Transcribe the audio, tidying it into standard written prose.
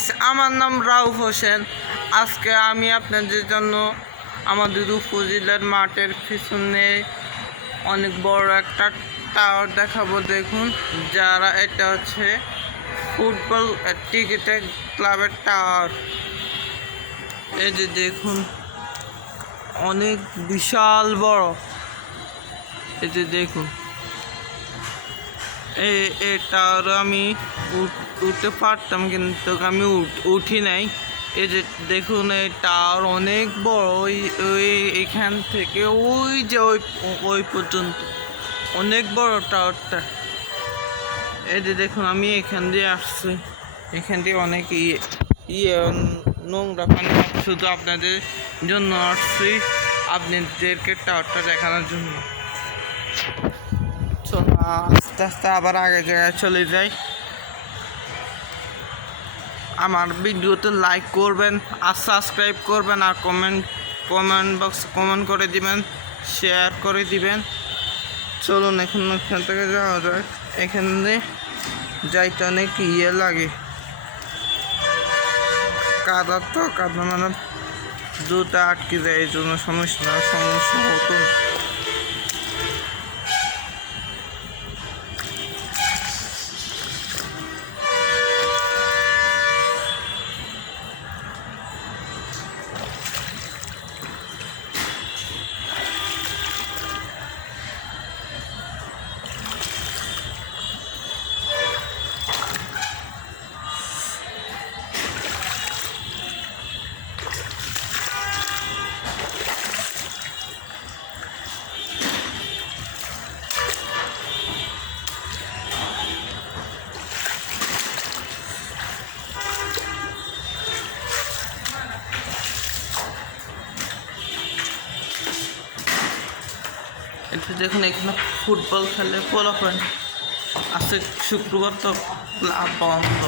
Guys, আমার নাম রাউফ হোসেন। আজকে আমি আপনাদের জন্য আমাদের উপজেলার মাঠের পিছনে অনেক বড় একটা টাওয়ার দেখাবো। দেখুন, যারা এটা হচ্ছে ফুটবল ক্রিকেটের ক্লাবের টাওয়ার। এই যে দেখুন, অনেক বিশাল বড়। এই যে দেখুন, এটা আমি উঠতে পারতাম, কিন্তু আমি উঠি নাই। এই যে দেখুন, এই টাওয়ার অনেক বড়। ওই এখান থেকে ওই যে ওই পর্যন্ত অনেক বড় টাওয়ারটা। এই যে দেখুন, আমি এখান দিয়ে আসছি। এখান দিয়ে অনেক নোংরা পানি। শুধু আপনাদের জন্য আসছি, আপনাদেরকে টাওয়ারটা দেখানোর জন্য। আস্তে আস্তে আবার আগের জায়গায় চলে যাই। আমার ভিডিওতে লাইক করবেন আর সাবস্ক্রাইব করবেন, আর কমেন্ট বক্সে কমেন্ট করে দিবেন, শেয়ার করে দিবেন। চলুন এখন এখান থেকে যাওয়া যায়। এখানে যাইতে অনেক লাগে, কাদা মানে জুতা আটকে যায়, এই জন্য সমস্যা হতো। এটা দেখুন, এখানে ফুটবল খেলে পোলাপান। আজকে শুক্রবার তো ক্লাব বন্ধ।